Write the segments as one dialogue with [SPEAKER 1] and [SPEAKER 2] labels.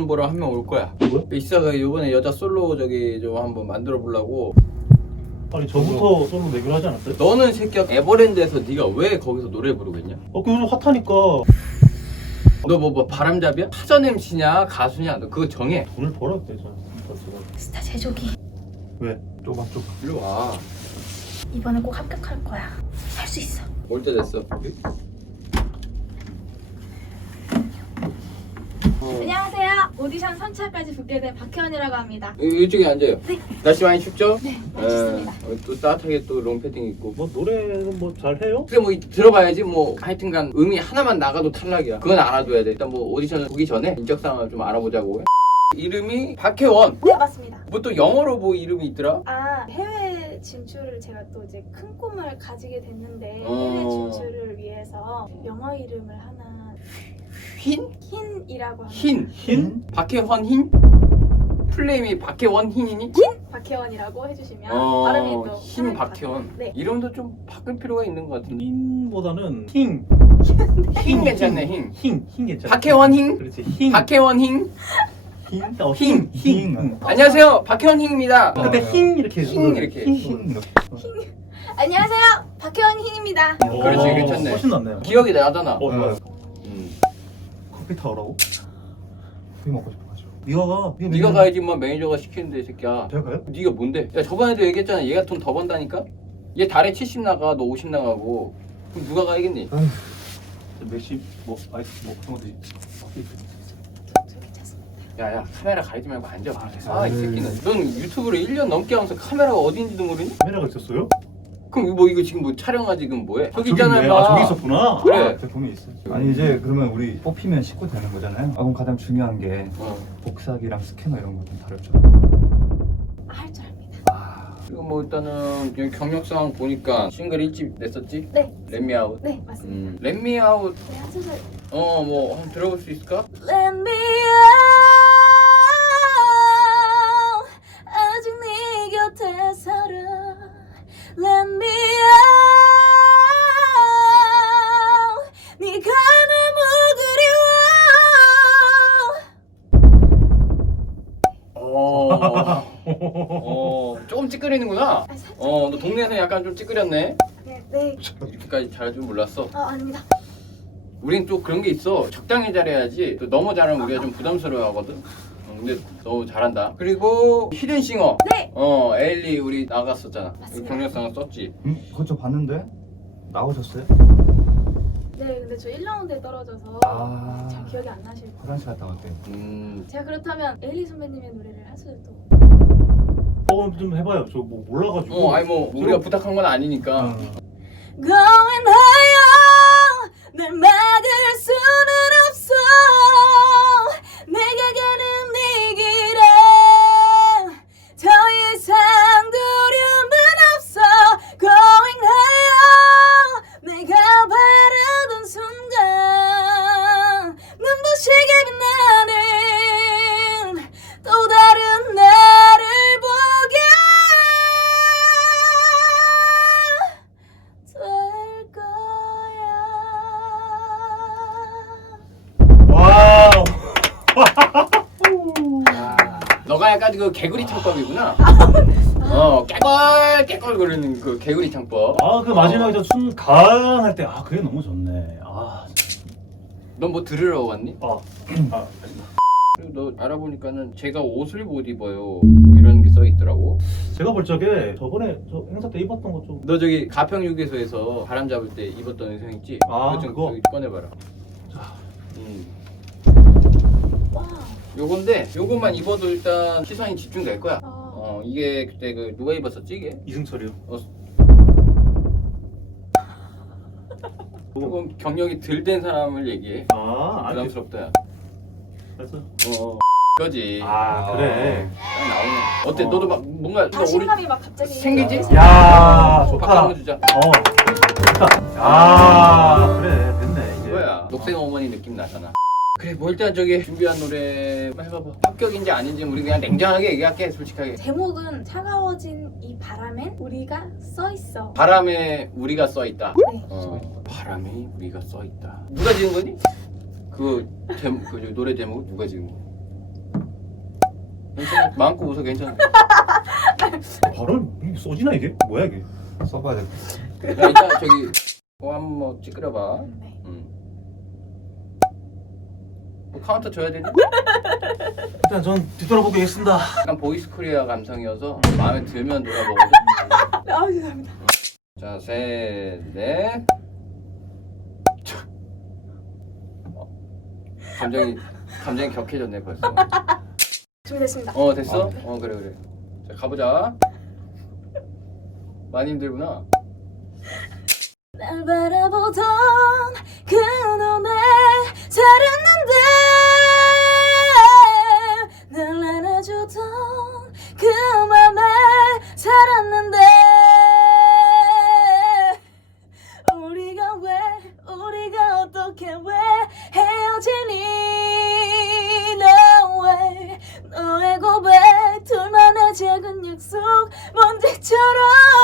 [SPEAKER 1] 보러 한 명 올 거야.
[SPEAKER 2] 누구야?
[SPEAKER 1] 이사가 이번에 여자 솔로 저기 좀 한번 만들어 보려고.
[SPEAKER 2] 아니 저부터 솔로 내기로 하지 않았어요?
[SPEAKER 1] 너는 새끼야 에버랜드에서 네가 왜 거기서 노래 부르겠냐?
[SPEAKER 2] 그 요즘 핫하니까.
[SPEAKER 1] 너 뭐 바람잡이야? 사전 MC냐 가수냐? 너 그거 정해.
[SPEAKER 2] 돈을 벌어야 돼 저는.
[SPEAKER 3] 스타 제조기
[SPEAKER 2] 왜? 좁아.
[SPEAKER 1] 일로 와.
[SPEAKER 3] 이번에 꼭 합격할 거야. 할 수 있어.
[SPEAKER 1] 올 때 됐어.
[SPEAKER 3] 안녕하세요. 오디션 3차까지 붙게 된 박혜원이라고 합니다.
[SPEAKER 1] 이쪽에 앉아요.
[SPEAKER 3] 네.
[SPEAKER 1] 날씨 많이 춥죠?
[SPEAKER 3] 네, 멋있습니다.
[SPEAKER 1] 또 따뜻하게 또 롱패딩 입고.
[SPEAKER 2] 뭐 노래는 뭐 잘해요?
[SPEAKER 1] 그래 뭐 들어봐야지 뭐 하여튼간 음이 하나만 나가도 탈락이야. 그건 알아둬야 돼. 일단 뭐 오디션 보기 전에 인적사항을 좀 알아보자고. 이름이 박혜원.
[SPEAKER 3] 네, 맞습니다.
[SPEAKER 1] 뭐 또 영어로 뭐 이름이 있더라?
[SPEAKER 3] 아, 해외 진출을 제가 또 이제 큰 꿈을 가지게 됐는데
[SPEAKER 1] 어.
[SPEAKER 3] 해외 진출을 위해서 영어 이름을 하나
[SPEAKER 1] 흰?
[SPEAKER 3] 흰이라고 합니다.
[SPEAKER 1] 흰? 박혜원 흰? 풀네임이 박혜원 흰이니?
[SPEAKER 3] 박혜원이라고 해주시면 발음이 또
[SPEAKER 1] 흰
[SPEAKER 3] 편할 것
[SPEAKER 1] 박혜원.
[SPEAKER 3] 같아요. 네.
[SPEAKER 1] 이름도 좀 바꿀 필요가 있는 것 같은데.
[SPEAKER 2] 흰보다는 힝.
[SPEAKER 1] 흰 괜찮네 흰.
[SPEAKER 2] 흰 괜찮아.
[SPEAKER 1] 박혜원 흰?
[SPEAKER 2] 그렇지. 흰.
[SPEAKER 1] 박혜원 흰?
[SPEAKER 2] 흰.
[SPEAKER 1] 안녕하세요 박혜원 흰입니다.
[SPEAKER 2] 근데 흰 이렇게.
[SPEAKER 1] 흰 이렇게.
[SPEAKER 3] 안녕하세요. 박혜원 흰입니다.
[SPEAKER 1] 그렇지, 괜찮네.
[SPEAKER 2] 훨씬 낫네요.
[SPEAKER 1] 기억이 나잖아.
[SPEAKER 2] 좋아요.
[SPEAKER 1] 음.
[SPEAKER 2] 커피 타오라고?
[SPEAKER 4] 커피 먹고 싶어가지고.
[SPEAKER 1] 네가 가야지 뭐 매니저가 시키는데 이 새끼야.
[SPEAKER 2] 제가 가요?
[SPEAKER 1] 네가 뭔데? 야 저번에도 얘기했잖아. 얘가 돈 더 번다니까? 얘 달에 70 나가 너 50 나가고 그럼 누가 가야겠니?
[SPEAKER 2] 몇시 뭐 아이스 뭐 그런 거 드시.
[SPEAKER 3] 저 괜찮습니다.
[SPEAKER 1] 야야 카메라 가리지 말고 앉아봐. 아 이 새끼는 넌 유튜브를 1년 넘게 하면서 카메라가 어딘지도 모르니?
[SPEAKER 2] 카메라가 있었어요?
[SPEAKER 1] 그럼 뭐 이거 지금 뭐 촬영하지 지금 뭐해? 저기
[SPEAKER 2] 저기
[SPEAKER 1] 있잖아
[SPEAKER 2] 있네.
[SPEAKER 1] 봐.
[SPEAKER 2] 저기 있었구나.
[SPEAKER 1] 그래.
[SPEAKER 2] 제품이 있어.
[SPEAKER 4] 아니 이제 그러면 우리 뽑히면 씻고 되는 거잖아요. 아 그럼 가장 중요한 게
[SPEAKER 1] 어.
[SPEAKER 4] 복사기랑 스캐너 이런 거 좀 다르죠.
[SPEAKER 3] 할 줄 압니다.
[SPEAKER 1] 그리고 뭐 일단은 여기 경력상 보니까 싱글 1집 냈었지?
[SPEAKER 3] 네.
[SPEAKER 1] 렛미아웃.
[SPEAKER 3] 네, 맞습니다.
[SPEAKER 1] 렛미아웃
[SPEAKER 3] 네, 한 소절.
[SPEAKER 1] 뭐 한번 들어볼 수 있을까?
[SPEAKER 3] Let me out. 아직 네 곁에 살아. Let me out. 네가
[SPEAKER 1] 조금 찌끄리는구나.
[SPEAKER 3] 너무 살짝.
[SPEAKER 1] 너 동네에서 약간 좀 찌끄렸네.
[SPEAKER 3] 네.
[SPEAKER 1] 이렇게까지 잘할 줄 몰랐어.
[SPEAKER 3] 아닙니다.
[SPEAKER 1] 우린 또 그런 게 있어. 적당히 잘해야지. 또 너무 잘하면 우리가 좀 부담스러워하거든. 근데 너무 잘한다. 그리고 히든싱어.
[SPEAKER 3] 네.
[SPEAKER 1] 에일리 우리 나갔었잖아.
[SPEAKER 3] 맞습니다.
[SPEAKER 1] 경력상을 썼지.
[SPEAKER 4] 그거 저 봤는데 나오셨어요?
[SPEAKER 3] 네, 근데 저 1라운드에 떨어져서
[SPEAKER 4] 아.
[SPEAKER 3] 잘 기억이 안 나실 거예요.
[SPEAKER 4] 화장실 갔다 왔대요.
[SPEAKER 3] 제가 그렇다면 에일리 선배님의 노래를 하셔도
[SPEAKER 2] 좀 해봐요. 저 뭐 몰라가지고.
[SPEAKER 1] 아니 뭐 우리가 부탁한 건 아니니까.
[SPEAKER 3] Going higher 날 막을 수는 없어 내가 가는 네 길에 더 이상 두려움은 없어 Going higher 내가 바라던 순간 눈부시게 빛나는 또 다른 나를 보게 될 거야.
[SPEAKER 2] 와우.
[SPEAKER 1] 너가 약간 그 개구리 창법이구나. 깨걸 거리는 그 개구리 창법.
[SPEAKER 2] 그 마지막에 저 순간 할 때 그게 너무 좋네.
[SPEAKER 1] 넌 뭐 들으러 왔니?
[SPEAKER 2] 아닙니다.
[SPEAKER 1] 그리고 너 알아보니까는 제가 옷을 못 입어요. 뭐 이런 게 써 있더라고.
[SPEAKER 2] 제가 볼 적에 저번에 저 행사 때 입었던 거 좀.
[SPEAKER 1] 너 저기 가평유괴소에서 바람 잡을 때 입었던 의상 있지? 그거 좀
[SPEAKER 2] 그거?
[SPEAKER 1] 저기 꺼내봐라.
[SPEAKER 2] 자.
[SPEAKER 3] 와.
[SPEAKER 1] 요건데 요것만 입어도 일단 시선이 집중될 거야.
[SPEAKER 3] 어.
[SPEAKER 1] 이게 그때 그 누가 입었었지 이게?
[SPEAKER 2] 이승철이요.
[SPEAKER 1] 조금 경력이 덜 된 사람을 얘기해.
[SPEAKER 2] 아니.
[SPEAKER 1] 부담스럽다.
[SPEAKER 2] 됐어.
[SPEAKER 1] 그거지.
[SPEAKER 2] 그래.
[SPEAKER 1] 딱 나오네. 어때? 너도 막 뭔가 이거
[SPEAKER 3] 자신감이 막 갑자기
[SPEAKER 1] 생기지?
[SPEAKER 2] 야,
[SPEAKER 1] 박수
[SPEAKER 2] 좋다.
[SPEAKER 1] 한번 주자.
[SPEAKER 2] 좋다. 그래. 됐네, 이제.
[SPEAKER 1] 이거야. 녹색 어머니 느낌 나잖아. 그래 뭐 일단 저기 준비한 노래 한번 해봐봐. 합격인지 아닌지 우리 그냥 냉정하게 얘기할게. 솔직하게.
[SPEAKER 3] 제목은 차가워진 이 바람엔 우리가 써 있어.
[SPEAKER 1] 바람에 우리가 써있다.
[SPEAKER 3] 네.
[SPEAKER 1] 바람에 우리가 써있다. 누가 지은 거니? 그 노래 제목 누가 지은 거? 괜찮아. 마음껏 웃어 괜찮아.
[SPEAKER 2] 바로 쏘지나 이게? 뭐야 이게?
[SPEAKER 4] 써봐야 돼.
[SPEAKER 1] 야 이따 저기 한번 찌끄려봐.
[SPEAKER 3] 네.
[SPEAKER 1] 뭐 카운터 줘야 되니?
[SPEAKER 2] 일단 전 뒤돌아보겠습니다.
[SPEAKER 1] 약간 보이스 코리아 감성이어서 마음에 들면 돌아보거든.
[SPEAKER 3] 아 죄송합니다.
[SPEAKER 1] 자, 셋, 넷. 감정이 격해졌네 벌써.
[SPEAKER 3] 준비됐습니다.
[SPEAKER 1] 됐어? 그래. 자, 가보자. 많이 힘들구나.
[SPEAKER 3] 날 바라보던 그 눈에 살았는데 날 안아주던 그 맘에 살았는데 우리가 어떻게 왜 헤어지니 No way 너의 고백 둘만의 작은 약속 먼지처럼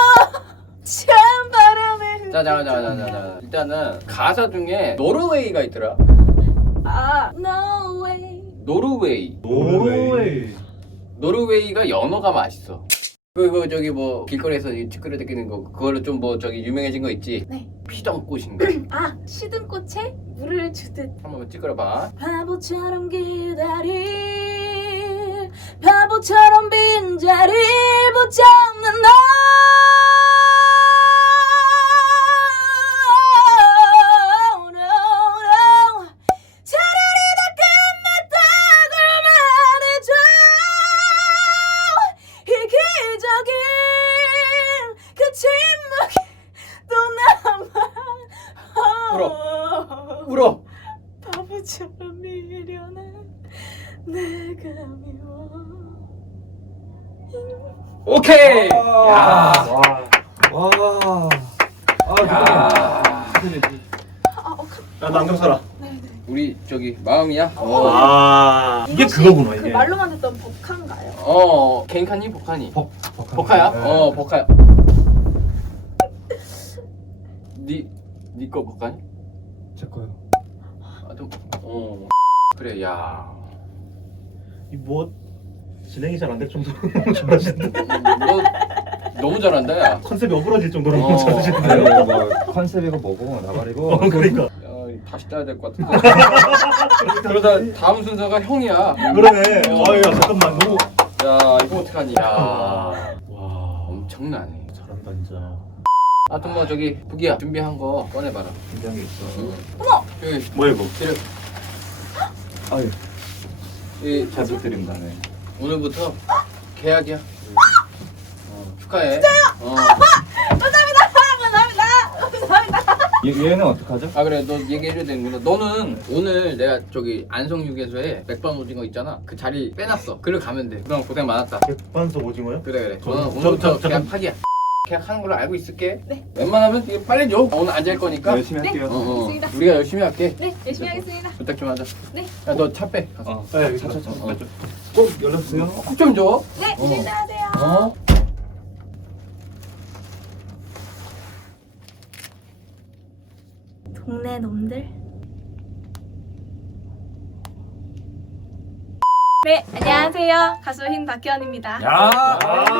[SPEAKER 3] 찬바람에
[SPEAKER 1] 자. 일단은 가사 중에 노르웨이가 있더라.
[SPEAKER 3] No way
[SPEAKER 1] 노르웨이. 노르웨이가 연어가 맛있어. 그 저기 뭐 길거리에서 찌끄러 대끼는 거 그걸로 좀 뭐 저기 유명해진 거 있지?
[SPEAKER 3] 네.
[SPEAKER 1] 피던 꽃인가?
[SPEAKER 3] 시든 꽃에 물을 주듯
[SPEAKER 1] 한번 찌끄러봐.
[SPEAKER 3] 바보처럼 기다릴 바보처럼 빈자리 붙잡는 너 차라리 다 끝났다고 말해줘 이기적인 그 침묵이 또 남아
[SPEAKER 1] 울어.
[SPEAKER 3] 바보처럼 미련한 내가 미워
[SPEAKER 1] 오케이. 야.
[SPEAKER 4] 와.
[SPEAKER 2] 나도 안경 써라.
[SPEAKER 3] 네네
[SPEAKER 1] 우리 저기 마음이야?
[SPEAKER 2] 이게 그거구나
[SPEAKER 3] 그
[SPEAKER 2] 이게.
[SPEAKER 3] 말로만 듣던 복한가요?
[SPEAKER 1] 갱카니 복하니?
[SPEAKER 4] 복하야?
[SPEAKER 1] 복하야? 복하야. 니거 복하니?
[SPEAKER 4] 제 거요.
[SPEAKER 1] 그래, 야.
[SPEAKER 2] 이뭐 진행이 잘 안 될 정도로 너무 잘하시는데.
[SPEAKER 1] 너 너무 잘한다, 야.
[SPEAKER 2] 컨셉이 어그러질 정도로 너무
[SPEAKER 1] 어.
[SPEAKER 2] 잘하시는데.
[SPEAKER 4] 아니 뭐 컨셉이고 뭐고 나발이고.
[SPEAKER 2] 그러니까.
[SPEAKER 1] 야, 다시 따야 될 것 같은데. 그러다 다음 순서가 형이야.
[SPEAKER 2] 그러네. 아유 잠깐만 너무.
[SPEAKER 1] 야, 이거 어떡하니? 야.
[SPEAKER 2] 와
[SPEAKER 1] 엄청나네.
[SPEAKER 2] 잘한다 진짜.
[SPEAKER 1] 하여튼 뭐 저기 북이야 준비한 거 꺼내봐라.
[SPEAKER 4] 긴장이 있어.
[SPEAKER 1] 여기
[SPEAKER 2] 뭐야 이거?
[SPEAKER 1] 기름.
[SPEAKER 4] 아유.
[SPEAKER 1] 잘
[SPEAKER 4] 부탁드립니다. 네.
[SPEAKER 1] 오늘부터 계약이야. 축하해.
[SPEAKER 3] 감사합니다
[SPEAKER 4] 얘는 어떡하죠?
[SPEAKER 1] 그래 너 얘기해줘야 되는구나. 너는 오늘 내가 저기 안성휴게소에 맥반 오징어 있잖아. 그 자리 빼놨어. 글로 가면 돼. 그럼 고생 많았다.
[SPEAKER 2] 백반석 오징어요?
[SPEAKER 1] 그래.
[SPEAKER 2] 저-
[SPEAKER 1] 너는
[SPEAKER 2] 저-
[SPEAKER 1] 오늘부터
[SPEAKER 2] 저-
[SPEAKER 1] 계약 파기야. 계약하는 걸로 알고 있을게.
[SPEAKER 3] 네.
[SPEAKER 1] 웬만하면 이거 빨리 줘. 오늘 안 잘 거니까.
[SPEAKER 4] 열심히 할게요.
[SPEAKER 3] 알겠습니다.
[SPEAKER 1] 우리가 열심히 할게.
[SPEAKER 3] 네 열심히 하겠습니다
[SPEAKER 1] 부탁 좀 하자.
[SPEAKER 3] 네.
[SPEAKER 1] 야 너 차 빼. 가서.
[SPEAKER 2] 네 여기
[SPEAKER 1] 어.
[SPEAKER 2] 꼭 열어주세요.
[SPEAKER 1] 꼭 좀 줘.
[SPEAKER 3] 네 조심히 하세요 동네 놈들 네 안녕하세요 가수 흰박현입니다
[SPEAKER 1] 야.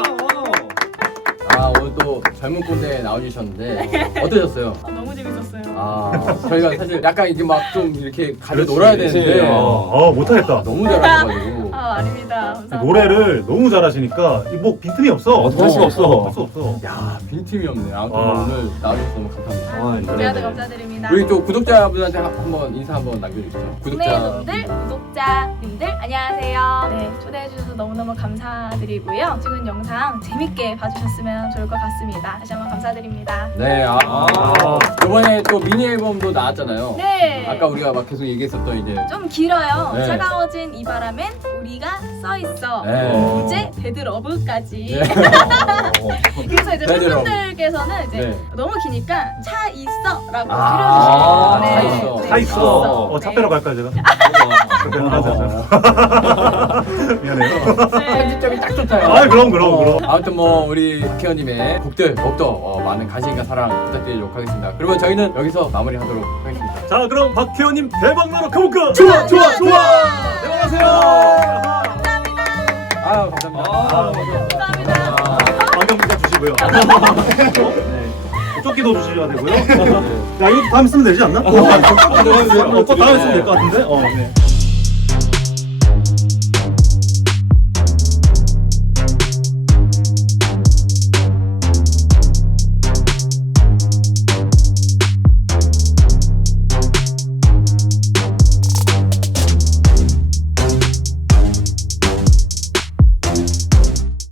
[SPEAKER 1] 오늘 또 젊은 꼰대 나와주셨는데 어떠셨어요?
[SPEAKER 3] 너무 재밌었어요
[SPEAKER 1] 저희가 사실 약간 이게 막 좀 이렇게 가려
[SPEAKER 2] 그렇지,
[SPEAKER 1] 놀아야
[SPEAKER 4] 그렇지.
[SPEAKER 1] 되는데
[SPEAKER 2] 못하겠다.
[SPEAKER 1] 너무 잘하셔가지고
[SPEAKER 3] 아닙니다 감사합니다
[SPEAKER 2] 노래를 너무 잘하시니까 뭐 빈틈이 없어.
[SPEAKER 4] 어떡할 수가 없어.
[SPEAKER 2] 할 수 없어.
[SPEAKER 1] 야 빈틈이 없네. 아무튼
[SPEAKER 2] 와.
[SPEAKER 1] 오늘 나와주셔서 너무 감사합니다.
[SPEAKER 3] 노래도 감사드립니다
[SPEAKER 1] 우리 또 구독자분한테 한번 인사 한번 남겨주시죠.
[SPEAKER 3] 동네
[SPEAKER 1] 구독자
[SPEAKER 3] 놈들 구독자님들 안녕하세요 네 초대해주셔서 너무너무 감사드리고요 찍은 영상 재밌게 봐주셨으면 좋을 것 같습니다 다시 한번 감사드립니다
[SPEAKER 1] 네 이번에 또 미니 앨범도 나왔잖아요.
[SPEAKER 3] 네
[SPEAKER 1] 아까 우리가 막 계속 얘기했었던 이제
[SPEAKER 3] 좀 길어요.
[SPEAKER 1] 네.
[SPEAKER 3] 차가워진 이 바람엔 우리가 써 있어.
[SPEAKER 1] 네.
[SPEAKER 3] 이제 배드러브까지.
[SPEAKER 1] 네.
[SPEAKER 3] 그래서 이제
[SPEAKER 1] 배드러브.
[SPEAKER 3] 팬분들께서는 이제
[SPEAKER 1] 네.
[SPEAKER 3] 너무 기니까 차 있어라고
[SPEAKER 1] 아,
[SPEAKER 3] 줄여주시네요.
[SPEAKER 1] 차
[SPEAKER 2] 다 있어.
[SPEAKER 3] 네.
[SPEAKER 2] 차 빼러 갈까요 제가? 미안해요.
[SPEAKER 1] 편집점이 딱 좋다요.
[SPEAKER 2] 그럼.
[SPEAKER 1] 아무튼 뭐 우리 박혜원님의 곡들 더욱더 많은 관심과 사랑 부탁드리도록 하겠습니다. 그러면 저희는 여기서 마무리하도록 하겠습니다.
[SPEAKER 2] 자 그럼 박혜원님 대박 나러 가볼까?
[SPEAKER 1] 좋아.
[SPEAKER 2] 대박하세요.
[SPEAKER 3] 감사합니다.
[SPEAKER 1] 아, 감사합니다.
[SPEAKER 3] 감사합니다.
[SPEAKER 2] 안경 부자 주시고요. 네. 조끼도 주셔야 되고요. 야 이거 다음에 쓰면 되지 않나? 다음에 쓰면 될 것 같은데. 네.